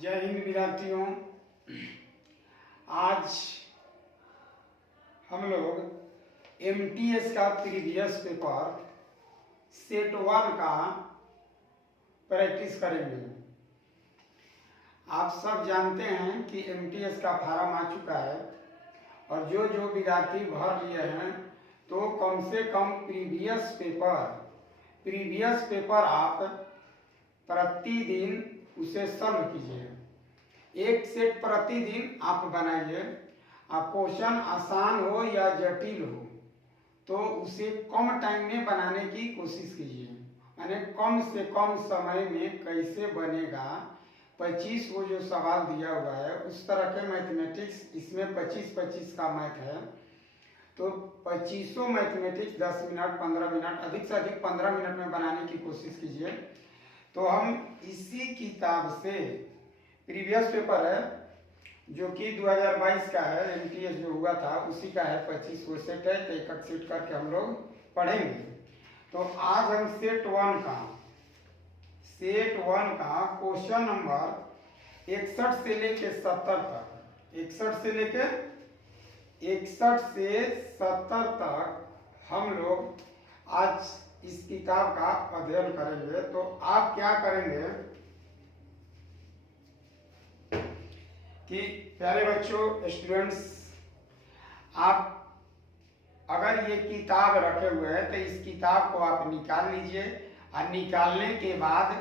जय हिंद विद्यार्थियों। आज हम लोग एमटीएस का प्रीवियस पेपर सेट 1 का प्रैक्टिस करेंगे। आप सब जानते हैं कि एमटीएस का फार्म आ चुका है और जो जो विद्यार्थी भर लिए हैं तो कम से कम प्रीवियस पेपर आप प्रतिदिन उसे सॉल्व कीजिए। एक सेट प्रतिदिन आप बनाइए। आप क्वेश्चन आसान हो या जटिल हो तो उसे कम टाइम में बनाने की कोशिश कीजिए। यानी कम से कम समय में कैसे बनेगा। 25 वो जो सवाल दिया हुआ है उस तरह के मैथमेटिक्स, इसमें 25-25 का मैथ है तो 25 मैथमेटिक्स 10 मिनट 15 मिनट अधिक से अधिक 15 मिनट में बनाने की कोशिश कीजिए। तो हम इसी किताब से प्रीवियस पेपर है जो कि 2022 का है, एमटीएस जो हुआ था उसी का है। 25 वो सेट है तो एक सेट करके हम लोग पढ़ेंगे। तो आज हम सेट 1 का क्वेश्चन नंबर 61 से लेके 70 तक 61 से 70 तक हम लोग आज इस किताब का अध्ययन करेंगे। तो आप क्या करेंगे कि प्यारे बच्चों, स्टूडेंट्स, आप अगर ये किताब रखे हुए हैं तो इस किताब को आप निकाल लीजिए और निकालने के बाद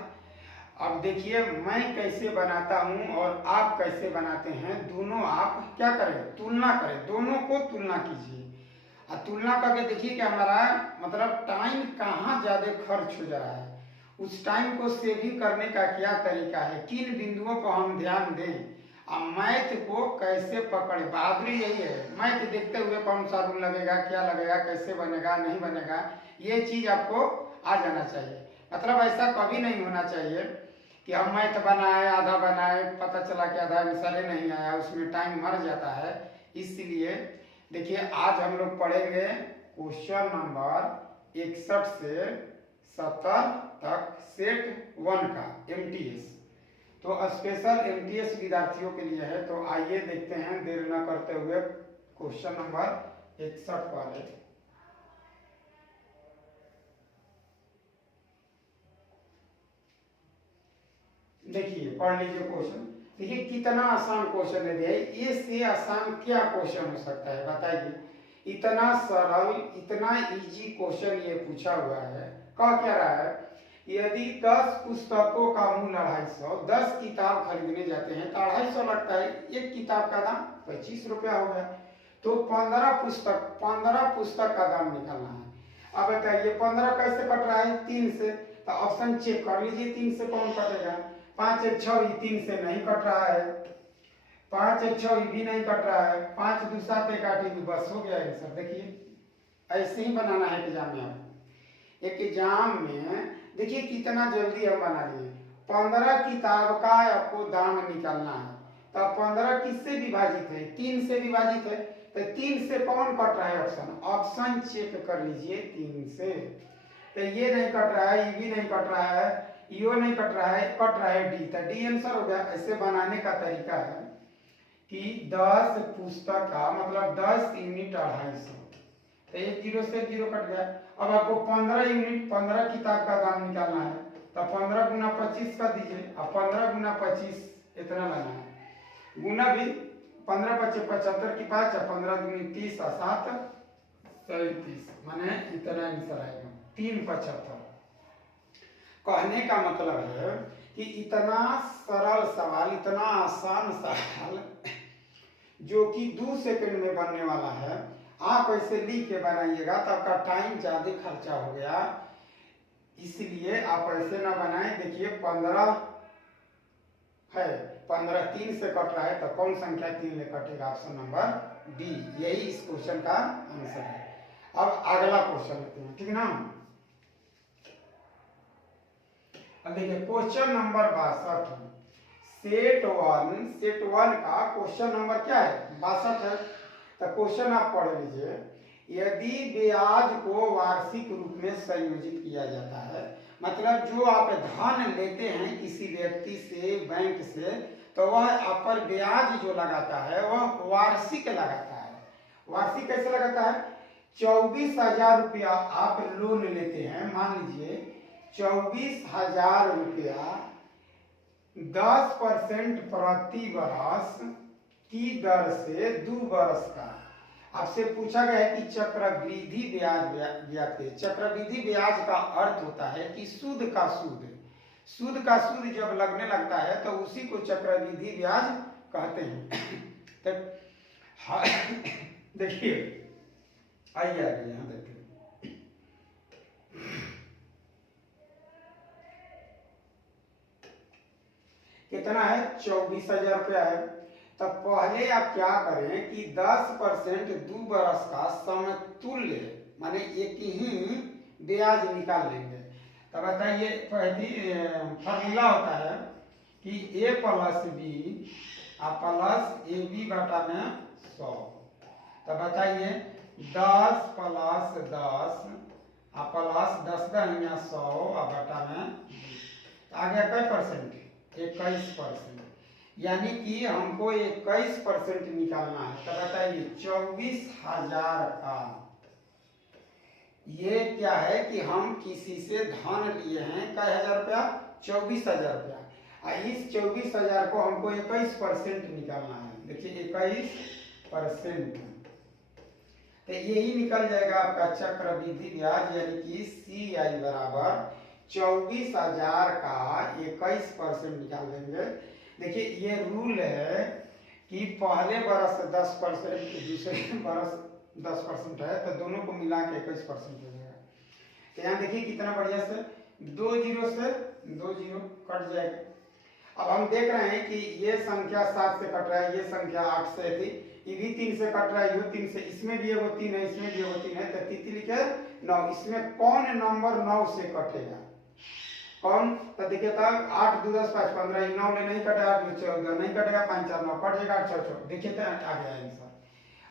अब देखिए मैं कैसे बनाता हूं और आप कैसे बनाते हैं, दोनों आप क्या करें, तुलना करें, दोनों को तुलना कीजिए और तुलना करके देखिए कि हमारा मतलब टाइम कहाँ ज्यादा खर्च हो जा रहा है, उस टाइम को सेविंग करने का क्या तरीका है, किन बिंदुओं पर हम ध्यान दें और मैथ को कैसे पकड़े। बहादुरी यही है, मैथ देखते हुए कौन सा रूल लगेगा, क्या लगेगा, कैसे बनेगा, नहीं बनेगा, ये चीज आपको आ जाना चाहिए। मतलब ऐसा कभी नहीं होना चाहिए कि हम मैथ बनाए, आधा बनाए, पता चला कि आधा आंसर ही नहीं आया, उसमें टाइम मर जाता है। इसलिए देखिए आज हम लोग पढ़ेंगे क्वेश्चन नंबर 61 से 70 तक सेट 1 का एमटीएस। तो स्पेशल एमटीएस विद्यार्थियों के लिए है। तो आइए देखते हैं देर न करते हुए क्वेश्चन नंबर 61 वाले। देखिए पढ़ लीजिए क्वेश्चन। देखिए कितना आसान क्वेश्चन दे दिया है, इससे आसान क्या क्वेश्चन हो सकता है बताइए। इतना सरल, इतना इजी क्वेश्चन ये पूछा हुआ है। कह क्या रहा है, यदि 10 पुस्तकों का मूल्य 250, 10 किताब खरीदने जाते हैं तो 250 लगता है, एक किताब का दाम 25 रुपया हो गया। तो 15 पुस्तक का दाम निकालना है। अब बताइए 15 कैसे कट रहा है, 3 से। तो ऑप्शन चेक कर लीजिए, 3 से कौन कटेगा, 5 1 6 3 से नहीं कट रहा है, 5 1 6 भी नहीं कट रहा है, 5 2 7 1 8 बस हो गया आंसर। देखिए ऐसे ही बनाना है एग्जाम में। आप एग्जाम में देखिए कितना जल्दी हम बना लिए। 15 किताब का आपको दाम निकालना है तो 15 किससे विभाजित है, 3 से विभाजित है। तो 3 से कौन कट रहा है, ऑप्शन चेक कर लीजिए। 3 से तो ये नहीं कट रहा है, ये भी नहीं कट रहा है, यो नहीं कट रहा है, कट रहा है डी। तो डी आंसर हो गया। ऐसे बनाने का तरीका है कि 10 पुस्तक का मतलब 10 यूनिट 250, तो एक 0 से 0 कट गया। अब आपको 15 यूनिट 15 किताब का दाम निकालना है तो 15 गुना 25 का दीजिए। अब 15 गुना 25 इतना लाना है, गुना भी 15 25 75 की 5 15 दूनी 30 और 7 37, माने इतना आंसर आएगा 375। कहने का मतलब है कि इतना सरल सवाल, इतना आसान सवाल जो कि 2 सेकंड में बनने वाला है, आप ऐसे लिख के बनाइएगा तो आपका टाइम ज्यादा खर्चा हो गया, इसलिए आप ऐसे ना बनाएं। देखिए 15 है, 15 3 से कट रहा है तो कौन संख्या 3 में कटेगा, ऑप्शन नंबर डी, यही इस क्वेश्चन का आंसर है। अब अगला क्वेश्चन लेते हैं, ठीक ना। अब देखिए क्वेश्चन नंबर 62 सेट 1 का क्वेश्चन नंबर क्या है, 62 है। तो क्वेश्चन आप पढ़ लीजिए। यदि ब्याज को वार्षिक रूप में संयोजित किया जाता है, मतलब जो आप धन लेते हैं किसी व्यक्ति से, बैंक से, तो वह आप पर ब्याज जो लगाता है वह वार्षिक लगाता है। वार्षिक कैसे लगाता है? 24,000 रुपया आप लोन लेते हैं, मान लीजिए 24,000 रुपया 10% प्रति वर्ष की दर से 2 वर्ष का। आपसे पूछा गया है कि चक्रवृद्धि ब्याज व्याप्ति। चक्रवृद्धि ब्याज का अर्थ होता है कि सूद का सूद, सूद का सूद जब लगने लगता है तो उसी को चक्रवृद्धि ब्याज कहते हैं। तो हाँ, देखिए आइए आगे यहाँ देखिए कितना है, 24,000 रुपया है। तब पहले आप क्या करें कि 10% 2 बरस का समतुल्य माने एक ही ब्याज निकाल लेंगे। तब बताइए पहली फॉर्मूला होता है कि a प्लस बी प्लस ए बी बटा में 100। तब बताइए 10 प्लस 10 प्लस 10 दहिया 100 बटा में आ गया कै परसेंट, 21%। यानी कि हमको 21% निकालना है। तो बताइए 24,000 का ये क्या है कि हम किसी से धन लिए हैं कई हजार रुपया, 24,000 रुपया। इस 24,000 को हमको 21% निकालना है। देखिए 21%, तो यही निकल जाएगा आपका चक्रवृद्धि ब्याज, यानी कि CI बराबर 24,000 का 21% निकाल देंगे। देखिए ये रूल है कि पहले बरस 10%, दूसरे बरस 10% है, तो दोनों को मिला के 21% हो जाएगा। तो यहाँ देखिए कितना बढ़िया से 2 जीरो से 2 जीरो कट जाएगा। अब हम देख रहे हैं कि ये संख्या 7 से कट रहा है, ये संख्या 8 से थी, ये भी 3 से कट रहा है, ये 3 से, इसमें भी वो 3 है, इसमें भी वो 3 है, तो तिथि लिखे 9। इसमें कौन नंबर 9 से कटेगा? कौन? तो देखिए तब 8 2 10 5 15, 9 में नहीं कटेगा, 8 14 नहीं कटेगा, 5 4 9 कट जाएगा, 8 6 6। देखिए तो आ गया आंसर।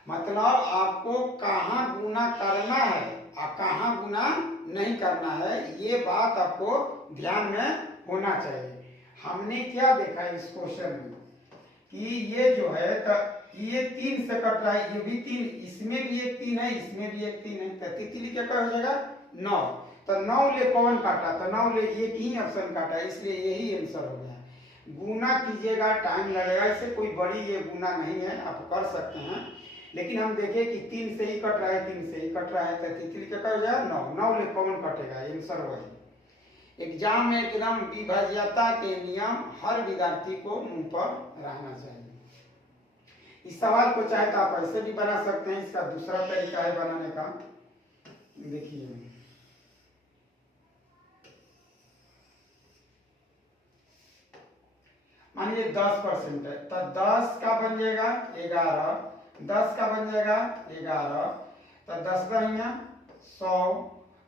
मतलब आपको कहाँ गुना करना है और कहाँ गुना नहीं करना है, ये बात आपको ध्यान में होना चाहिए। हमने क्या देखा इस क्वेश्चन में कि ये जो है तो ये 3 से कट रहा है, ये भी 3, इसमें भी एक 3 है, इसमें भी एक 3 है, तो तितली क्या हो जाएगा 9। तो 9 ले कौन काटा? तो 9 ले एक ही ऑप्शन काटा, इसलिए यही आंसर हो गया। गुना कीजिएगा, टाइम लगेगा, इससे कोई बड़ी ये गुना नहीं है, आप कर सकते हैं। लेकिन हम देखें कि 3 से ही कट रहा है, 3 से ही कट रहा है, तो तितली क्या हो जाएगा 9। 9 ले कौन कटेगा? आंसर वही। एग्जाम में एकदम विभाज्यता के नियम हर विद्यार्थी को मुंह पर रहना चाहिए। इस सवाल को चाहे तो आप ऐसे भी बना सकते हैं, इसका दूसरा तरीका है बनाने का। देखिए मानिए 10% है, तो 10 का बन जाएगा 11, 10 का बन जाएगा 11, तो 10 दहिया 100,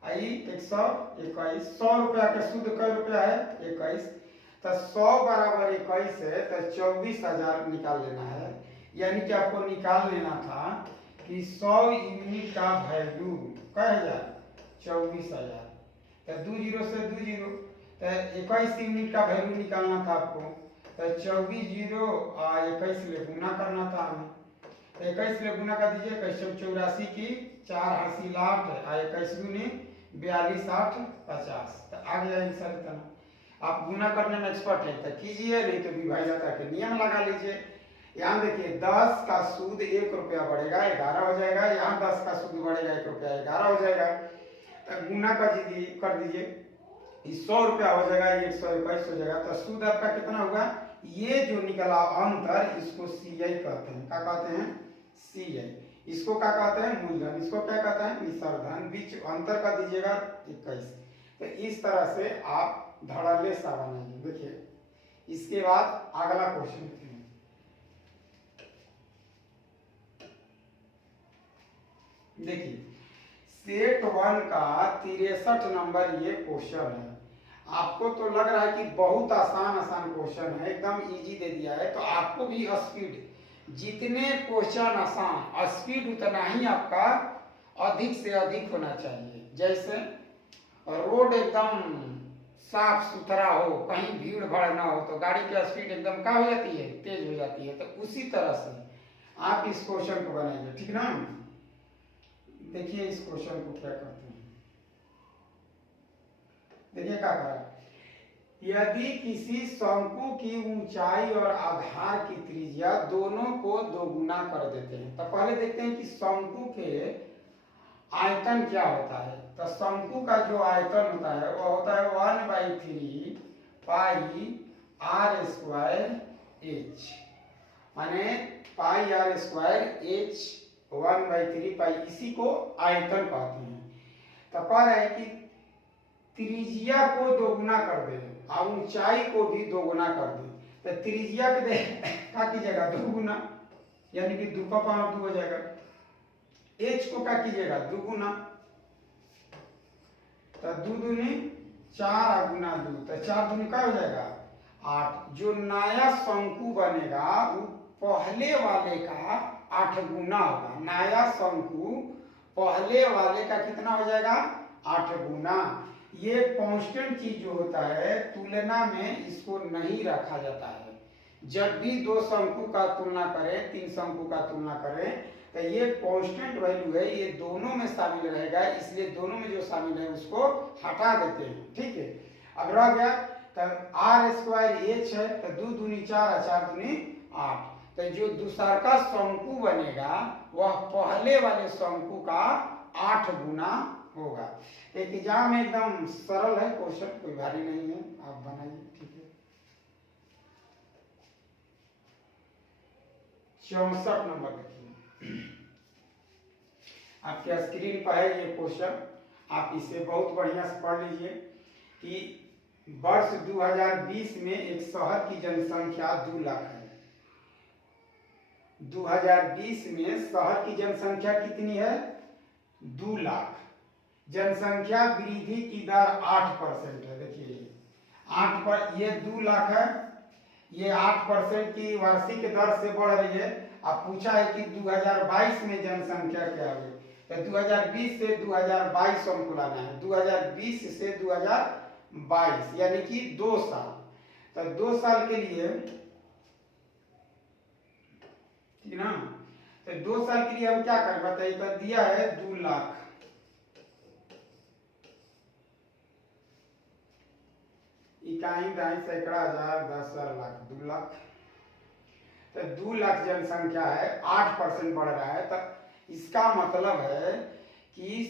121, 100 रुपया का शुद्ध कै रुपया है 21, तो 100 बराबर 21 है, तो 24,000 निकाल लेना है। यानी कि आपको निकाल लेना था कि 100 यूनिट का वैल्यू क्या है 24,000, तो 2 जीरो से 2 जीरो, तो 21 यूनिट का वैल्यू निकालना था आपको, तो 24 जीरो 21 ले गुना करना था हमें, तो 21 ले गुना कर दीजिए, 184 की 4 हासिल 8, 21 दूनी 42 8 50, तो आ गया आंसर इतना। आप गुना करने में एक्सपर्ट है तो कीजिए, नहीं तो विभाज्यता के नियम लगा लीजिए। यहाँ देखिए 10 का सूद 1 रुपया बढ़ेगा 11 हो जाएगा, यहाँ 10 का सूद बढ़ेगा 1 रुपया 11 हो जाएगा, तो गुना कर दीजिए, 100 रुपया हो जाएगा, 121 हो जाएगा, तो सूद आपका कितना होगा? ये जो निकला अंतर इसको CI कहते हैं। क्या कहते हैं? CI। इसको क्या कहते हैं? मूलधन। इसको क्या कहते हैं? निसर्धन। बीच अंतर कर दीजिएगा 21। तो इस तरह से आप धड़ल्ले सा बनाइए। देखिए इसके बाद अगला क्वेश्चन देखिए, सेट 1 का 63 नंबर ये क्वेश्चन है। आपको तो लग रहा है कि बहुत आसान क्वेश्चन है, एकदम इजी दे दिया है, तो आपको भी स्पीड, जितने क्वेश्चन आसान स्पीड उतना ही आपका अधिक से अधिक होना चाहिए। जैसे रोड एकदम साफ सुथरा हो, कहीं भीड़ भाड़ ना हो, तो गाड़ी की स्पीड एकदम क्या हो जाती है, तेज हो जाती है। तो उसी तरह से आप इस क्वेश्चन को बनाइए, ठीक ना। देखिए इस क्वेश्चन को क्या करते हैं, देखिए क्या करा। यदि किसी शंकु की ऊंचाई और आधार की त्रिज्या दोनों को दोगुना कर देते हैं, तो पहले देखते हैं कि शंकु के आयतन क्या होता है। तो शंकु का जो आयतन होता है वो होता है 1/3 पाई आर स्क्वायर एच, माने पाई आर स्क्वायर एच 1/3 पाई, इसी को आयतन कहते हैं। तो कह रहे हैं कि त्रिज्या को दोगुना कर दे और ऊंचाई को भी दोगुना कर दे। तो त्रिज्या के क्या कीजिएगा, दोगुना, यानी कि 2 का पावर 2 हो जाएगा। एच को क्या कीजिएगा, दोगुना, तो 2 दूनी 4 गुना 2, तो 4 दूनी क्या हो जाएगा 8। जो नया शंकु बनेगा वो पहले वाले का 8 गुना होगा। नया शंकु पहले वाले का कितना हो जाएगा, 8 गुना। ये कांस्टेंट चीज जो होता है तुलना में इसको नहीं रखा जाता है। जब भी 2 शंकु का तुलना करें, 3 शंकु का तुलना करें, तो ये कांस्टेंट वैल्यू है, ये दोनों में शामिल रहेगा, इसलिए दोनों में जो शामिल है उसको हटा देते हैं, ठीक है। अब रह गया तो आर स्क्वायर एच है, तो 2 दूनी 4 और 4 दूनी 8। तो जो दूसरा का शंकु बनेगा वह पहले वाले शंकु का 8 गुना होगा। एग्जाम में एकदम सरल है क्वेश्चन, कोई भारी नहीं है, आप बनाइए, ठीक है। 64 नंबर देखिए, आपके स्क्रीन पर है ये क्वेश्चन, आप इसे बहुत बढ़िया से पढ़ लीजिए कि वर्ष 2020 में एक शहर की जनसंख्या 2 लाख है। 2020 में शहर की जनसंख्या कितनी है, 2 लाख। जनसंख्या वृद्धि की दर 8% है। देखिए 8 पर, ये 2 लाख है, ये 8% की वार्षिक दर से बढ़ रही है। अब पूछा है कि 2022 में जनसंख्या क्या हुई, तो 2020 से 2022 हमको लाना है। 2020 से 2022 यानी कि 2 साल। तो 2 साल के लिए, ठीक ना, तो 2 साल के लिए हम क्या करें बताइए। तो दिया है 2 लाख, इकाई दाई सैकड़ा हजार 10,000 लाख, 2 लाख। तो 2 लाख जनसंख्या है, 8% बढ़ रहा है। तो इसका मतलब है कि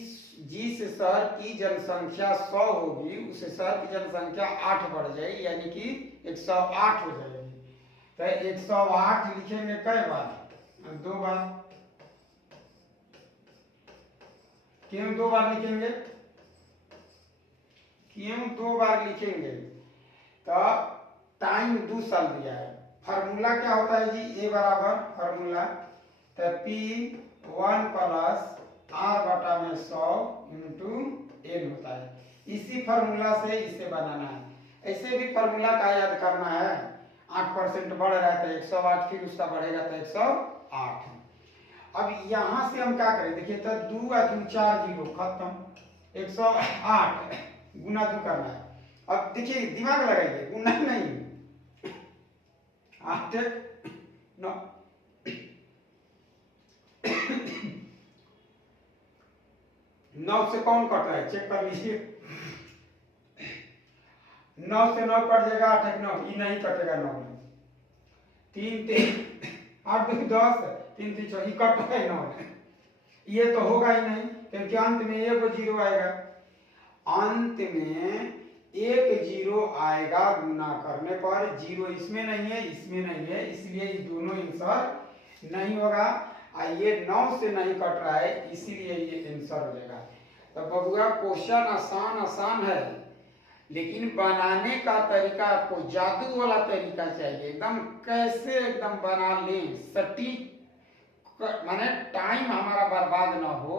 जिस शहर की जनसंख्या 100 होगी उस शहर की जनसंख्या 8 बढ़ जाएगी, यानी कि 108 हो जाएगी। तो 108 लिखेंगे कई बार, 2 बार। क्यों 2 बार लिखेंगे, क्यों 2 बार लिखेंगे, तो टाइम 2 साल दिया है। फार्मूला क्या होता है जी, ए बराबर फार्मूला, तो P1 प्लस R बटा में 100 इंटू N होता है। इसी फार्मूला से इसे बनाना है। ऐसे भी फार्मूला का याद करना है। 8% बढ़ रहा है तो 108, फिर उसका बढ़ेगा तो 108। अब यहां से हम क्या करें, देखिए तो 2 और 2 4 जीरो खत्म, 108 गुना 2 करना है। अब देखिए दिमाग लगाइए, गुना नहीं, 8 9 9 से कौन कट रहा है, चेक कर लीजिए। 9 से 9 कट जाएगा, 8 1 9, ये नहीं कटेगा 9 में। 3 3 8 2 10, 3 3 4, ये कट रहा है 9 में। ये तो होगा ही नहीं, क्योंकि अंत में एक 0 आएगा, अंत में एक 0 आएगा गुना करने पर। 0 इसमें नहीं है, इसमें नहीं है, इसलिए ये दोनों आंसर नहीं होगा। ये 9 से नहीं कट रहा है, इसीलिए ये आंसर हो जाएगा। तो बबुआ क्वेश्चन आसान है, लेकिन बनाने का तरीका आपको जादू वाला तरीका चाहिए। एकदम कैसे एकदम बना लें, सटीक, माने टाइम हमारा बर्बाद ना हो,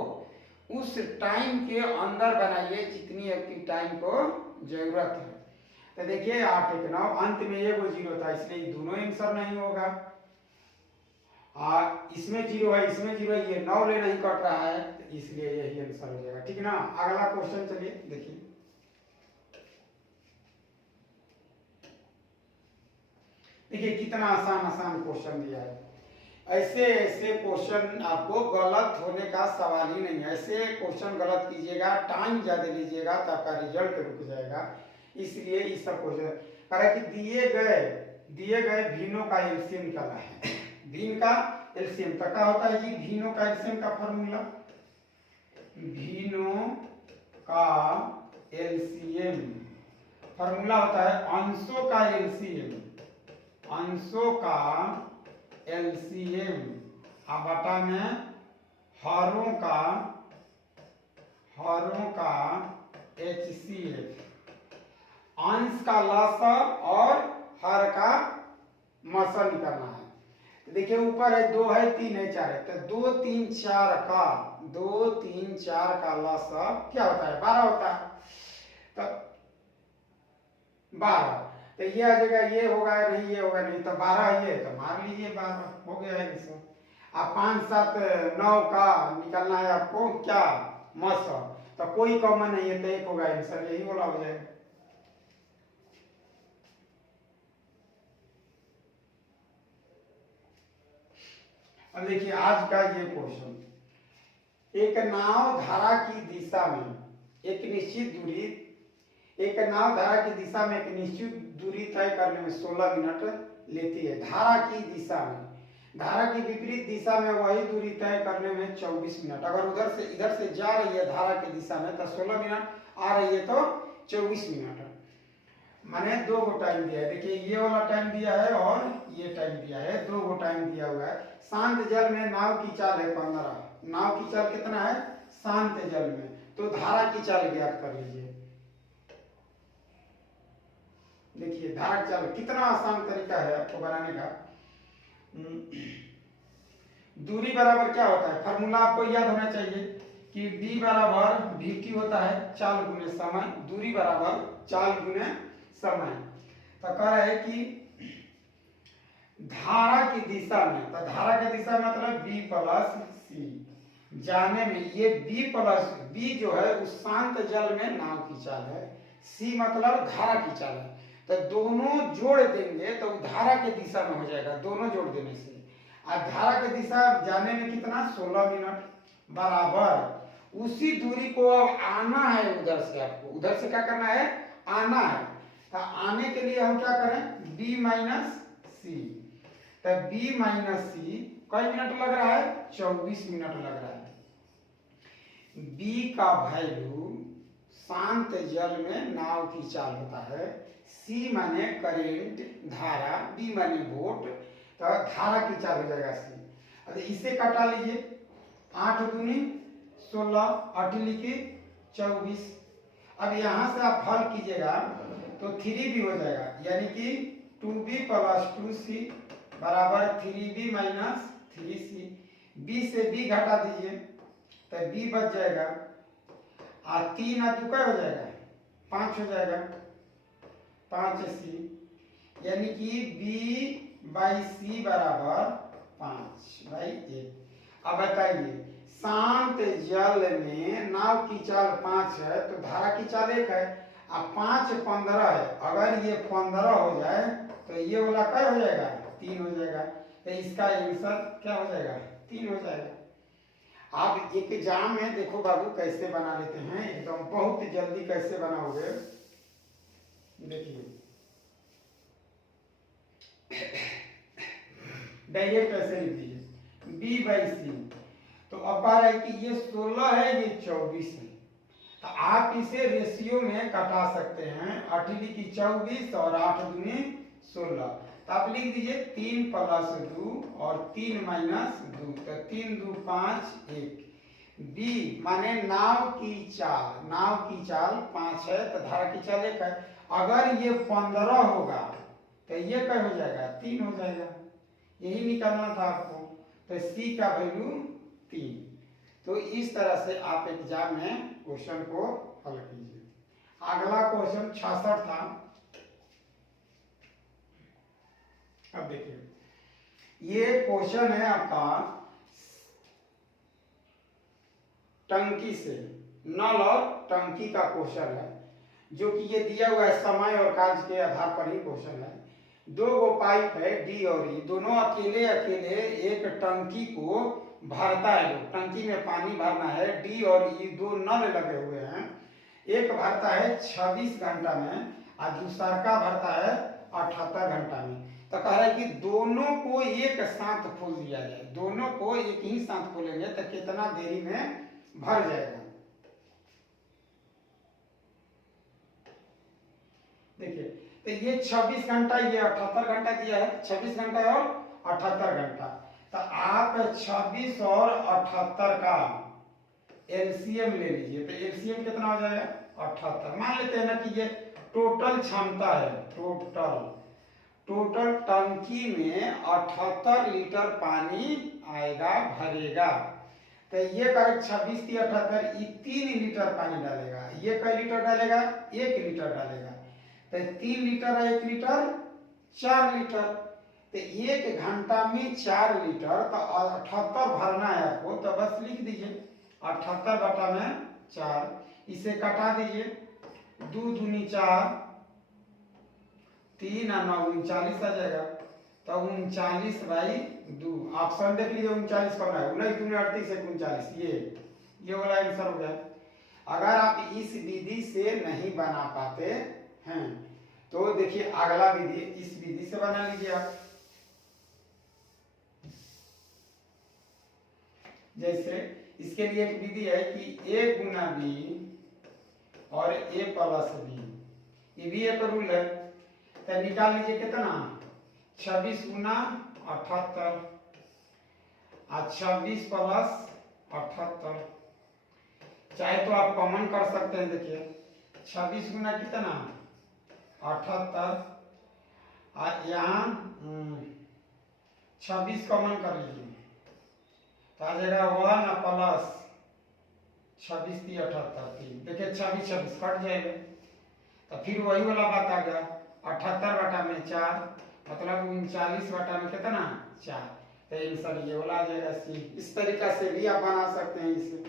उस टाइम के अंदर बनाइए जितनी आपकी टाइम को जरूरत है। तो देखिए 8 1 9, अंत में एक 0 था, इसलिए दोनों आंसर नहीं होगा। इसमें 0 है, इसमें 0 है, ये 9 ले नहीं कट रहा है, तो इसलिए यही आंसर हो जाएगा, ठीक ना। अगला क्वेश्चन चलिए देखिए, देखिए कितना आसान आसान क्वेश्चन दिया है। ऐसे ऐसे क्वेश्चन आपको गलत होने का सवाल ही नहीं है। ऐसे क्वेश्चन गलत कीजिएगा, टाइम ज्यादा लीजिएगा तो आपका रिजल्ट रुक जाएगा। इसलिए इस सब क्वेश्चन कहा कि दिए गए भिन्नों का एलसीएम निकालना है। भिन्न का एलसीएम तो क्या होता है जी? भिन्नों का एलसीएम का फॉर्मूला, भिन्नों का एलसीएम फॉर्मूला होता है अंशों का एलसीएम, अंशों का एलसीएम बटा में हरों का एचसीएफ। अंश का लसअ और हर का मसअ निकालना है। तो देखिए ऊपर है 2 है 3 है 4 है, तो 2 3 4 का लसअ क्या होता है? 12 होता है। तो 12 तो ये आ जाएगा, ये होगा नहीं, ये होगा नहीं, तो 12 ये तो मार लीजिए 12 हो गया है आंसर। अब 5 7 9 का निकालना है आपको क्या? मसअ। तो कोई कॉमन नहीं है तो एक होगा आंसर, यही बोला हो जाएगा। अब देखिए आज का ये क्वेश्चन, एक नाव धारा की दिशा में एक निश्चित दूरी तय करने में 16 मिनट लेती है। धारा की दिशा में, धारा की विपरीत दिशा में वही दूरी तय करने में 24 मिनट। अगर इधर से जा रही है धारा की दिशा में तो 16 मिनट, आ रही है तो 24 मिनट। मैंने 2 गो टाइम दिया है। देखिए ये वाला टाइम दिया है और ये टाइम दिया है, 2 गो टाइम दिया हुआ है। शांत जल में नाव की चाल है 15। नाव की चाल कितना है शांत जल में? तो धारा की चाल ज्ञात कर लीजिए। देखिए धारा की चाल कितना आसान तरीका है आपको बनाने का। दूरी बराबर क्या होता है? फॉर्मूला आपको याद होना चाहिए कि d बराबर dt होता है चाल गुने समय, दूरी बराबर चाल गुने समय। तो कह रहा है कि धारा की दिशा में, तो धारा की दिशा मतलब b प्लस c, जाने में ये b जो है उस शांत जल में नाव की चाल है, c मतलब धारा की चाल है। तो दोनों जोड़ देंगे तो धारा के दिशा में हो जाएगा, दोनों जोड़ देने से। और धारा की दिशा जाने में कितना 16 मिनट बराबर उसी दूरी को अब आना है उधर से। आपको उधर से क्या करना है? आना है। तो आने के लिए हम क्या करें? b माइनस सी। तो b माइनस सी कई मिनट लग रहा है? 24 मिनट लग रहा है। b का वैल्यू शांत जल में नाव की चाल होता है, c माने करेंट धारा, b माने वोल्ट, तो धारा की चाल हो जाएगा c। अब इसे कटा लीजिए, 8 दूनी 16, 8 लिखी 24। अब यहां से आप हल कीजिएगा तो 3b हो जाएगा, यानी कि 2b प्लस 2c बराबर 3b माइनस 3c। b से b घटा दीजिए तो b बच जाएगा, और 3 और 2 क्या हो जाएगा? 5 हो जाएगा, 5c, यानी कि b बाई c बराबर 5/1। अब बताइए शांत जल में नाव की चाल 5 है तो धारा की चाल 1 है, अब 5 15 है। अगर ये 15 हो जाए तो ये वाला क्या हो जाएगा? 3 हो जाएगा। तो इसका आंसर क्या हो जाएगा? 3 हो जाएगा। आप एग्जाम में देखो बाबू कैसे बना लेते हैं, एकदम बहुत जल्दी कैसे बनाओगे। देखिए डायरेक्ट ऐसे लिख दीजिए b बाई सी। तो अब आ रहा है कि ये 16 है, ये 24 है, तो आप इसे रेशियो में कटा सकते हैं। 8 लिखी 24 और 8 दूनी 16, तो आप लिख दीजिए 3 प्लस 2 और 3 माइनस 2, तो 3 2 5 1। b माने नाव की चाल 5 है तो धारा की चाल 1 है। अगर ये 15 होगा तो ये क्या हो जाएगा? 3 हो जाएगा। यही निकालना था आपको। तो c का वैल्यू 3। तो इस तरह से आप एग्जाम में क्वेश्चन को हल कीजिए। अगला क्वेश्चन 66 था। अब देखिए ये क्वेश्चन है आपका टंकी से, नल और टंकी का क्वेश्चन है, जो कि ये दिया हुआ है समय और कार्य के आधार पर ही क्वेश्चन है। दो गो पाइप है डी और ई, दोनों अकेले अकेले एक टंकी को भरता है। लोग टंकी में पानी भरना है, डी और ई दो नल लगे हुए हैं, एक भरता है 26 घंटा में और दूसरा का भरता है 78 घंटा में। तो कह रहा है कि दोनों को एक साथ खोल दिया जाए, दोनों को एक ही साथ खोलेंगे तो कितना देरी में भर जाएगा। देखिए तो ये 26 घंटा, ये 78 घंटा दिया है, 26 घंटा और 78 घंटा। तो आप 26 और 78 का एलसीएम ले लीजिए, तो एलसीएम कितना हो जाएगा 78। मान लेते हैं ना कि ये टोटल क्षमता है, टोटल टंकी में 78 लीटर पानी आएगा, भरेगा। तो ये करेक्ट 26 की 78, ये 3 लीटर पानी डालेगा। ये कई लीटर डालेगा 1 लीटर डालेगा, तो 3 लीटर है 1 लीटर 4 लीटर। तो 1 घंटा में 4 लीटर, तो 78 भरना है आपको, तो बस लिख दीजिए 78 बटा में 4, इसे कटा दीजिए, 2 दूनी 4, 3 और 9 39 आ जाएगा। तो 39/2, ऑप्शन देख लीजिए 39 कौन है, 19 दूनी 38 1 39, ये वाला आंसर हो गया। अगर आप इस विधि से नहीं बना पाते हैं तो देखिए अगला विधि, इस विधि से बना लीजिए आप। जैसे इसके लिए एक विधि है कि a गुना b और a प्लस b, ये भी एक रूल है। तो निकाल लीजिए कितना, 26 गुना 78 और 26 प्लस 78, चाहे तो आप कॉमन कर सकते हैं। देखिए 26 गुना कितना 78 और यहाँ 26 कॉमन कर लीजिए, तो आ जाएगा 1 प्लस 26 की 78। देखिए 26 कट जाएगा, तो फिर वही वाला बात आ गया, 78 बटा में 4 मतलब 39 बटा में कितना 4, तो आंसर ये वाला आ जाएगा सी। इस तरीका से भी आप बना सकते हैं इसे,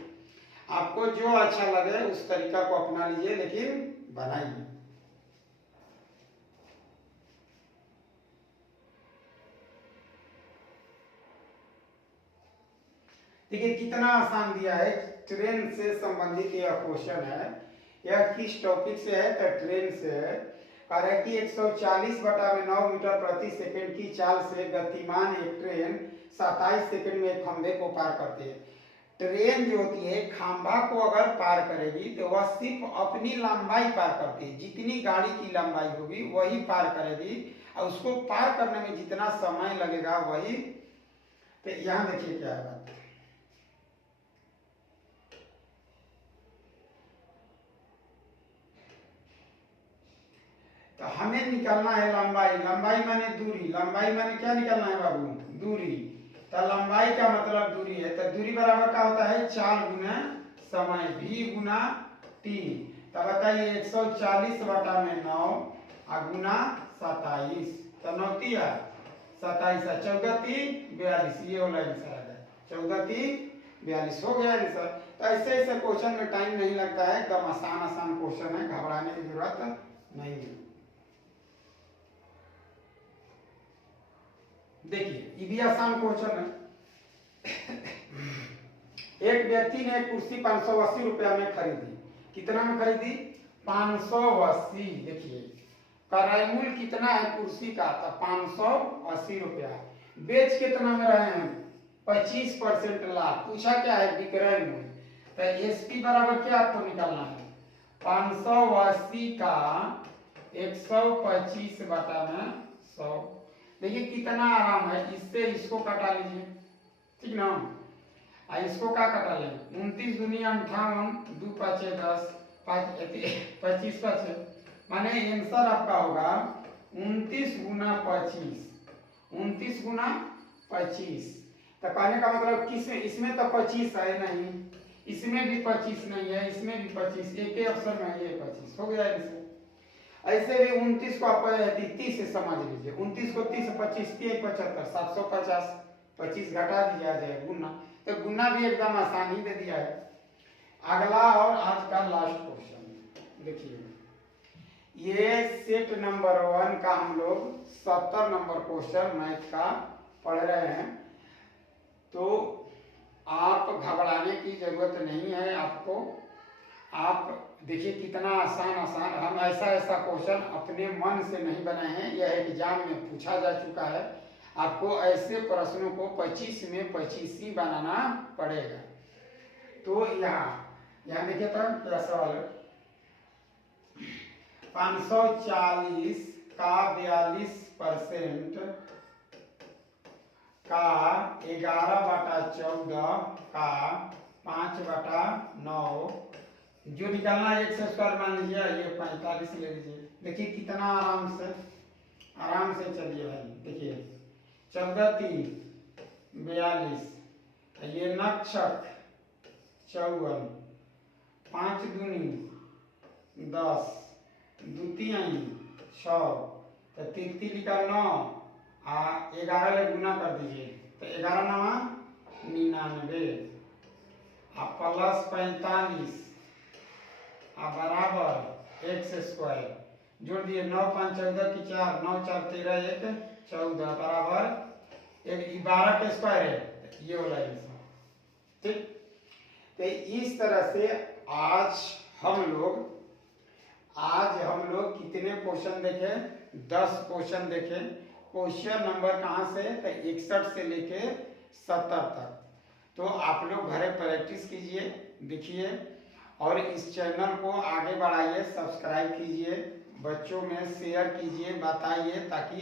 आपको जो अच्छा लगे उस तरीका को अपना लीजिए, लेकिन बनाइए। देखिए कितना आसान दिया है, ट्रेन से संबंधित यह क्वेश्चन है। यह किस टॉपिक से है, तो ट्रेन से है। कह रहा है कि 140/9 मीटर प्रति सेकंड की चाल से गतिमान एक ट्रेन 27 सेकंड में एक खंभे को पार करती है। ट्रेन जो होती है खंभा को अगर पार करेगी तो वह सिर्फ अपनी लंबाई पार करती है, जितनी गाड़ी की लंबाई होगी वही पार करेगी, और उसको पार करने में जितना समय लगेगा वही। तो यहाँ देखिए क्या है बात, तो हमें निकालना है लंबाई, लंबाई माने दूरी, लंबाई माने क्या निकालना है बाबू, दूरी। तो लंबाई का मतलब दूरी है, तो दूरी बराबर क्या होता है, चाल गुना समय, v गुना t। तो बताइए 140/9 गुना 27, तो 9 तिया 27, 14 42, ये वाला आंसर आ गया, 14 42 हो गया आंसर। तो ऐसे ऐसे क्वेश्चन में टाइम नहीं लगता है, एकदम आसान क्वेश्चन है, घबराने की जरूरत नहीं है। देखिए ये भी आसान क्वेश्चन है। एक व्यक्ति ने कुर्सी 580 रुपया में खरीदी, कितना में खरीदी 580। देखिए क्रय मूल्य कितना है कुर्सी का, तो 580 रुपया, बेच कितना में रहे हैं 25% लाभ, पूछा क्या है विक्रय मूल्य। तो एसपी बराबर क्या आपको निकालना है, 580 का 125 बटा में 100। देखिए कितना आराम है, इससे इसको कटा लीजिए, ठीक ना, इसको क्या कटा लेंगे 29 दूनी 58, 2 5 10, 25 माने आंसर आपका होगा 29 गुना 25, 29 गुना 25। तो कहने का मतलब किस इसमें तो 25 है नहीं, इसमें भी 25 नहीं है, इसमें भी 25, एक ही ऑप्शन में ये 25 हो गया आंसर। ऐसे भी 29 को आप 30 से समझ लीजिए, 29 को 30 25 75, 750, 25 घटा दिया जाए गुना, तो गुना भी एकदम आसानी दे दिया है। अगला और आज का लास्ट क्वेश्चन देखिए, ये सेट नंबर 1 का हम लोग 70 नंबर क्वेश्चन मैथ का पढ़ रहे हैं। तो आप घबराने की जरूरत नहीं है आपको। आप देखिए कितना आसान आसान, हम ऐसा क्वेश्चन अपने मन से नहीं बनाए हैं, यह एग्जाम में पूछा जा चुका है। आपको ऐसे प्रश्नों को 25 में 25 ही बनाना पड़ेगा। तो यहाँ देखिए तो क्या सवाल है। 540 का 42% का 11/14 का 5/9 जो निकालना है x स्क्वायर मान लीजिए, ये 45 ले लीजिए। देखिए कितना आराम से चलिए भाई। देखिए 14 3 42, ये नक्षक 54, 5 दूनी 10, द्वितीय 6, तो 3 का 9, 11 ले गुना कर दीजिए तो 11 9 99, प्लस 45 बराबर x स्क्वायर जोड़ दिए। 9 5 14 की 4, 9 4 13 1 14 बराबर 12 के स्क्वायर है, ये वाला आंसर। ठीक, तो इस तरह से आज हम लोग कितने क्वेश्चन देखे? 10 क्वेश्चन देखे। क्वेश्चन नंबर कहाँ से? तो 61 से लेके 70 तक। तो आप लोग घरे प्रैक्टिस कीजिए, देखिए, और इस चैनल को आगे बढ़ाइए, सब्सक्राइब कीजिए, बच्चों में शेयर कीजिए, बताइए, ताकि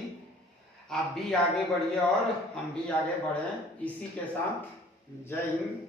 आप भी आगे बढ़िए और हम भी आगे बढ़ें। इसी के साथ जय हिंद।